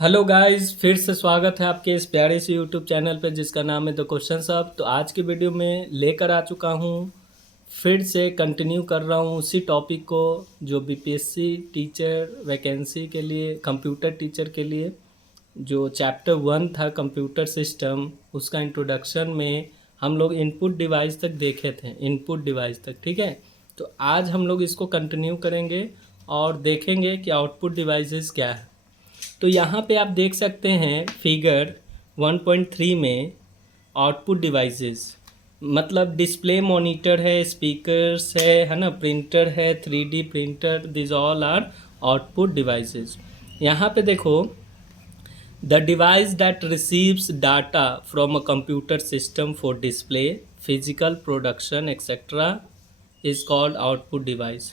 Hello guys, फिर से स्वागत है आपके इस प्यारे से यूट्यूब चैनल पे जिसका नाम है द क्वेश्चन साहब। तो आज के वीडियो में लेकर आ चुका हूँ, फिर से कंटिन्यू कर रहा हूँ उसी टॉपिक को जो बीपीएससी टीचर वैकेंसी के लिए, कंप्यूटर टीचर के लिए जो चैप्टर 1 था कंप्यूटर सिस्टम, उसका इंट्रोडक्शन में हम लोग इनपुट डिवाइस तक देखे थे, इनपुट डिवाइस तक। ठीक है, तो आज हम लोग इसको कंटिन्यू करेंगे और देखेंगे कि आउटपुट डिवाइसेस क्या है। तो यहाँ पे आप देख सकते हैं फिगर 1.3 में आउटपुट डिवाइसेस, मतलब डिस्प्ले मॉनिटर है, स्पीकर्स है ना, प्रिंटर है, 3D printer, this all are output devices. यहाँ पे देखो, the device that receives data from a computer system for display, physical production etcetera is called output device.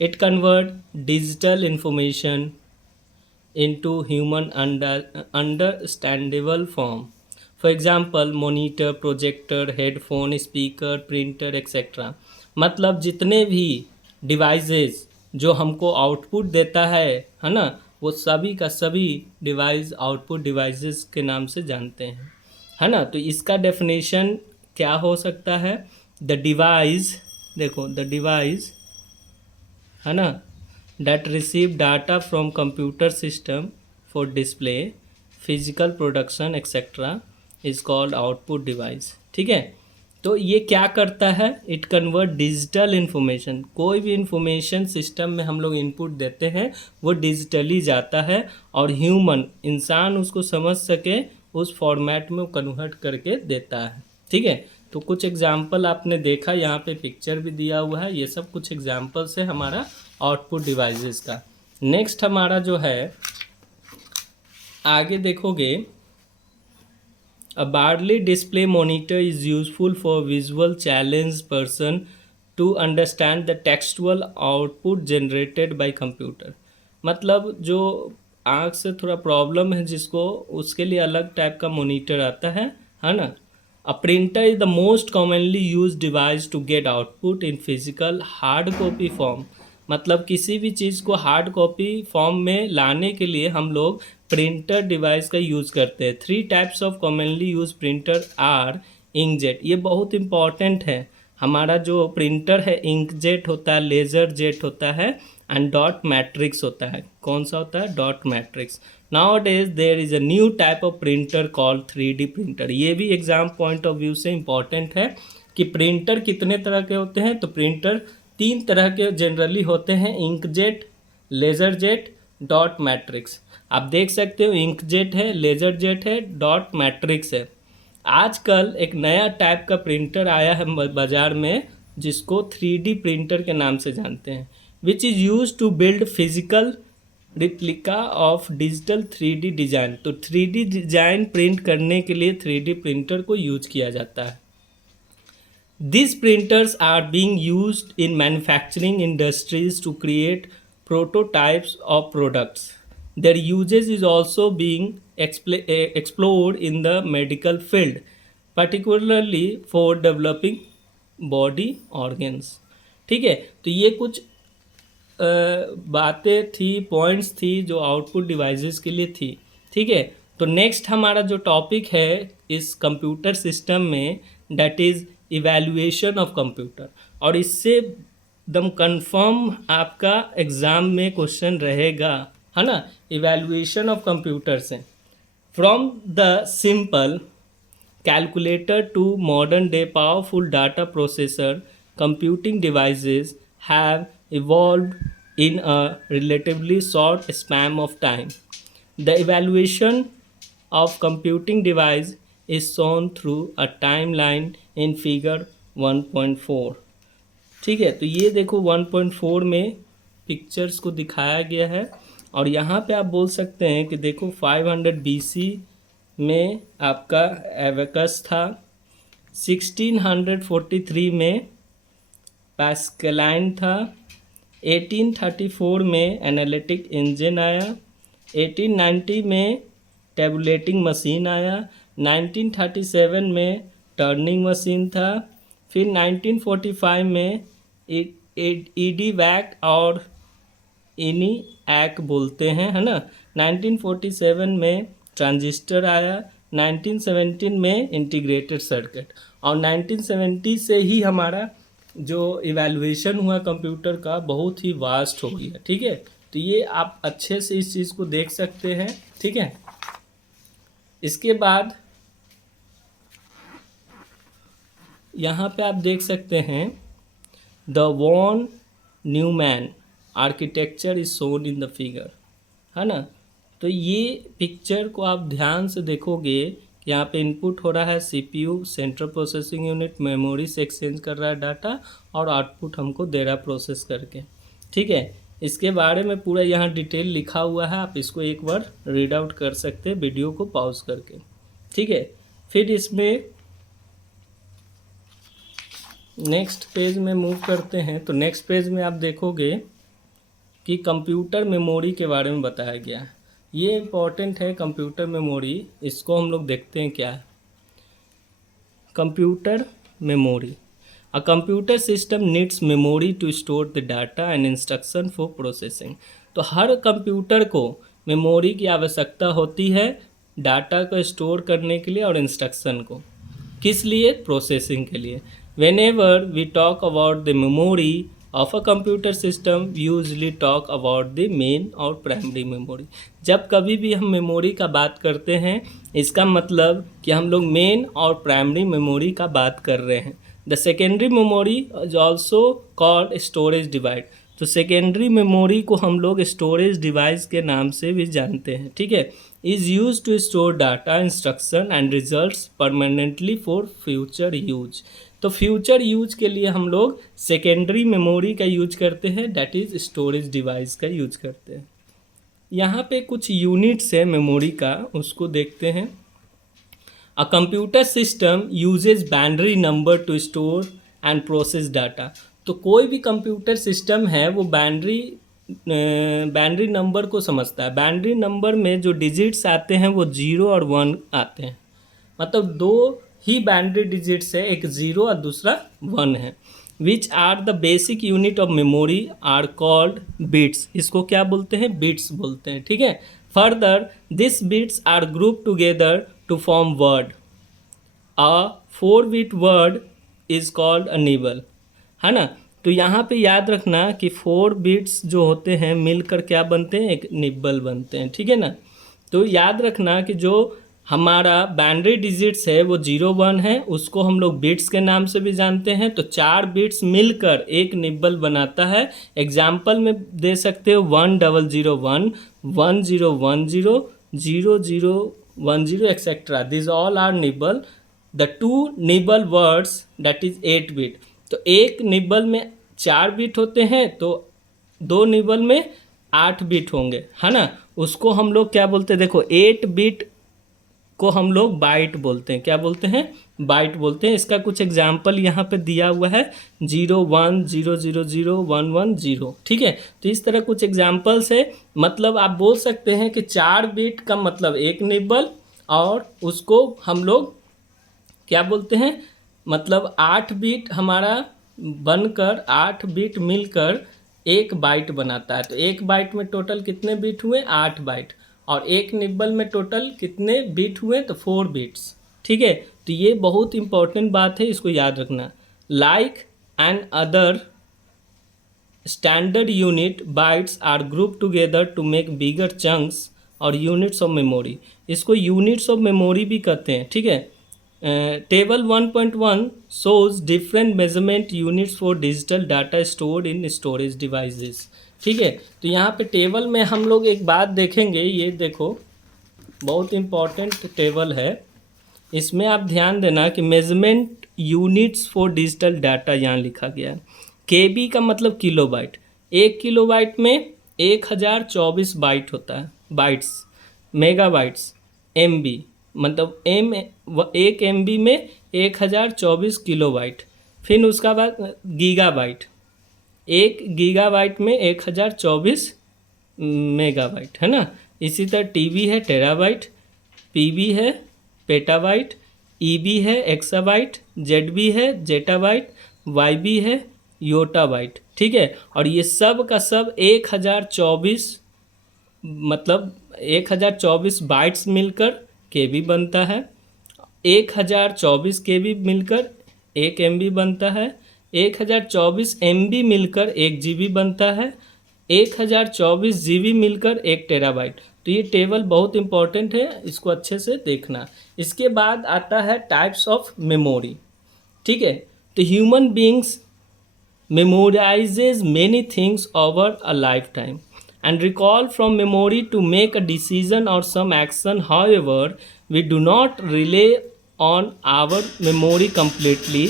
It convert digital information into human understandable form. For example, monitor, projector, headphone, speaker, printer, etc. मतलब जितने भी devices जो हमको output देता है ना, वो सभी का सभी डिवाइस आउटपुट डिवाइसेस के नाम से जानते हैं, है ना। तो इसका डेफिनेशन क्या हो सकता है? द डिवाइस, देखो द डिवाइस, है ना, that receive data from computer system for display, physical production etc. is called output device। ठीक है, तो ये क्या करता है? इट कन्वर्ट डिजिटल इन्फॉर्मेशन, कोई भी इंफॉर्मेशन सिस्टम में हम लोग इनपुट देते हैं वो डिजिटली जाता है और ह्यूमन इंसान उसको समझ सके उस फॉर्मेट में वो कन्वर्ट करके देता है। ठीक है, तो कुछ एग्जाम्पल आपने देखा, यहाँ पे पिक्चर भी दिया हुआ है, ये सब कुछ एग्जाम्पल्स है हमारा आउटपुट डिवाइसेस का। नेक्स्ट हमारा जो है, आगे देखोगे, a braille display monitor is useful for visual challenge person to understand the textual output generated by computer. मतलब जो आँख से थोड़ा प्रॉब्लम है जिसको, उसके लिए अलग टाइप का मॉनिटर आता है ना। A printer is the most commonly use device to get output in physical hard copy form. मतलब किसी भी चीज़ को हार्ड कॉपी फॉर्म में लाने के लिए हम लोग प्रिंटर डिवाइस का यूज़ करते हैं। 3 types of commonly use printer are inkjet, ये बहुत इंपॉर्टेंट है। हमारा जो प्रिंटर है इंकजेट होता है, लेज़र जेट होता है एंड डॉट मैट्रिक्स होता है। कौन सा होता है? Dot matrix. Nowadays there is a new type of printer called 3D printer. ये भी एग्जाम पॉइंट ऑफ व्यू से इम्पॉर्टेंट है कि प्रिंटर कितने तरह के होते हैं। तो प्रिंटर 3 तरह के जनरली होते हैं, inkjet, laser jet, dot matrix. आप देख सकते हो इंकजेट है, लेज़र जेट है, डॉट मैट्रिक्स है। आजकल एक नया टाइप का प्रिंटर आया है बाज़ार में जिसको 3D प्रिंटर के नाम से जानते हैं, which is use to build physical replica of digital 3D design. तो 3D डिज़ाइन प्रिंट करने के लिए 3D प्रिंटर को यूज किया जाता है। These printers are being used in manufacturing industries to create prototypes of products. Their usage is also being explored in the medical field, particularly for developing body organs। ठीक है, तो ये कुछ बातें थी, पॉइंट्स थी जो आउटपुट डिवाइसेस के लिए थी। ठीक है, तो नेक्स्ट हमारा जो टॉपिक है इस कंप्यूटर सिस्टम में, that is evaluation of computer. और इससे एकदम कंफर्म आपका एग्ज़ाम में क्वेश्चन रहेगा, है ना, इवैल्यूएशन ऑफ कंप्यूटर से। From the simple calculator to modern day powerful data processor, computing devices have evolved in a relatively short span of time. The evaluation of computing device is shown through a timeline in figure 1.4। ठीक है, तो ये देखो 1.4 में pictures को दिखाया गया है और यहाँ पे आप बोल सकते हैं कि देखो 500 BC में आपका एबेकस था, 1643 में पैस्कलाइन था, 1834 में एनालिटिक इंजन आया, 1890 में टेबुलेटिंग मशीन आया, 1937 में टर्निंग मशीन था, फिर 1945 में ईडी वैक और ENIAC बोलते हैं, है ना। 1947 में ट्रांजिस्टर आया, 1917 में इंटीग्रेटेड सर्किट, और 1970 से ही हमारा जो इवैल्यूएशन हुआ कंप्यूटर का बहुत ही वास्ट हो गया, ठीक है। तो ये आप अच्छे से इस चीज़ को देख सकते हैं, ठीक है। इसके बाद यहाँ पे आप देख सकते हैं the von Neumann architecture is shown in the figure, है ना। तो ये पिक्चर को आप ध्यान से देखोगे, यहाँ पे इनपुट हो रहा है CPU central processing unit, memory से एक्सचेंज कर रहा है डाटा, और आउटपुट हमको दे रहा है प्रोसेस करके, ठीक है। इसके बारे में पूरा यहाँ डिटेल लिखा हुआ है, आप इसको एक बार रीड आउट कर सकते हैं वीडियो को पॉज करके, ठीक है। फिर इसमें नेक्स्ट पेज में मूव करते हैं, तो नेक्स्ट पेज में आप देखोगे कि कंप्यूटर मेमोरी के बारे में बताया गया है। ये इम्पॉर्टेंट है कंप्यूटर मेमोरी, इसको हम लोग देखते हैं क्या है। Computer memory, a computer system needs memory to store the data and instruction for processing. तो हर कंप्यूटर को मेमोरी की आवश्यकता होती है डाटा को स्टोर करने के लिए और इंस्ट्रक्शन को, किस लिए, प्रोसेसिंग के लिए। Whenever we talk about the memory of a computer system, we usually talk about the main और प्राइमरी मेमोरी। जब कभी भी हम मेमोरी का बात करते हैं, इसका मतलब कि हम लोग मेन और प्राइमरी मेमोरी का बात कर रहे हैं। The secondary memory is also called storage device. तो सेकेंडरी मेमोरी को हम लोग स्टोरेज डिवाइस के नाम से भी जानते हैं, ठीक है। Is use to store data, instruction and results permanently for future use. तो फ्यूचर यूज के लिए हम लोग सेकेंडरी मेमोरी का यूज करते हैं, दैट इज़ स्टोरेज डिवाइस का यूज करते हैं। यहाँ पे कुछ यूनिट्स है मेमोरी का, उसको देखते हैं। A computer system uses binary number to store and process data. तो कोई भी कंप्यूटर सिस्टम है वो बाइनरी नंबर को समझता है। बाइनरी नंबर में जो डिजिट्स आते हैं वो 0 और 1 आते हैं, मतलब दो ही बाइनरी डिजिट्स है, एक 0 और दूसरा 1 है। Which are the basic unit of memory are called bits. इसको क्या बोलते हैं, बिट्स बोलते हैं, ठीक है। Further this bits are group together to form word. A 4-bit word is called a nibble, है ना। तो यहाँ पे याद रखना कि 4 बिट्स जो होते हैं मिलकर क्या बनते हैं, एक निबल बनते हैं, ठीक है ना। तो याद रखना कि जो हमारा बाइनरी डिजिट्स है वो 0 1 है, उसको हम लोग बिट्स के नाम से भी जानते हैं। तो 4 बिट्स मिलकर एक निबल बनाता है। एग्जाम्पल में दे सकते हो 1001 1010 0010 etcetera, this all are nibble. The 2 nibble words that is 8 bit. तो एक निबल में 4 बिट होते हैं, तो 2 निबल में 8 बिट होंगे, है ना। उसको हम लोग क्या बोलते हैं, देखो 8 बिट को हम लोग बाइट बोलते हैं। क्या बोलते हैं, बाइट बोलते हैं। इसका कुछ एग्जाम्पल यहाँ पे दिया हुआ है 0 1 0 0 0 1 1 0, ठीक है। तो इस तरह कुछ एग्जाम्पल्स है। मतलब आप बोल सकते हैं कि 4 बिट का मतलब एक निबल, और उसको हम लोग क्या बोलते हैं, मतलब 8 बिट हमारा बनकर 8 बिट मिलकर एक बाइट बनाता है। तो एक बाइट में टोटल कितने बिट हुए, 8 बाइट, और एक निबल में टोटल कितने बिट हुए, तो 4 बिट्स, ठीक है। तो ये बहुत इंपॉर्टेंट बात है, इसको याद रखना। Like and other standard unit bytes are group together to make bigger chunks और यूनिट्स ऑफ मेमोरी। इसको यूनिट्स ऑफ मेमोरी भी कहते हैं, ठीक है। Table 1.1 shows different measurement units for digital data stored in storage devices, ठीक है। तो यहाँ पे टेबल में हम लोग एक बात देखेंगे, ये देखो बहुत इम्पॉर्टेंट टेबल है। इसमें आप ध्यान देना कि measurement units for digital data यहाँ लिखा गया है। KB का मतलब किलोबाइट। 1 किलोबाइट में 1024 बाइट होता है, बाइट्स। मेगाबाइट्स MB, मतलब एक MB में 1024 किलोबाइट। फिर उसका बाद गीगाबाइट, 1 गीगाबाइट में 1024 मेगाबाइट, है ना। इसी तरह TB है टेराबाइट, PB है पेटाबाइट, EB है एक्साबाइट, ZB है जेटाबाइट, YB है योटाबाइट, ठीक है। और ये सब का सब 1024, मतलब 1024 बाइट्स मिलकर केबी बनता है। 1024 केबी मिलकर 1 MB बनता है। 1024 MB मिलकर 1 GB बनता है। 1024 GB मिलकर 1 TB। तो ये टेबल बहुत इंपॉर्टेंट है, इसको अच्छे से देखना। इसके बाद आता है टाइप्स ऑफ मेमोरी, ठीक है। तो human beings memorizes many things over a lifetime and recall from memory to make a decision or some action. However, we do not rely on our memory completely.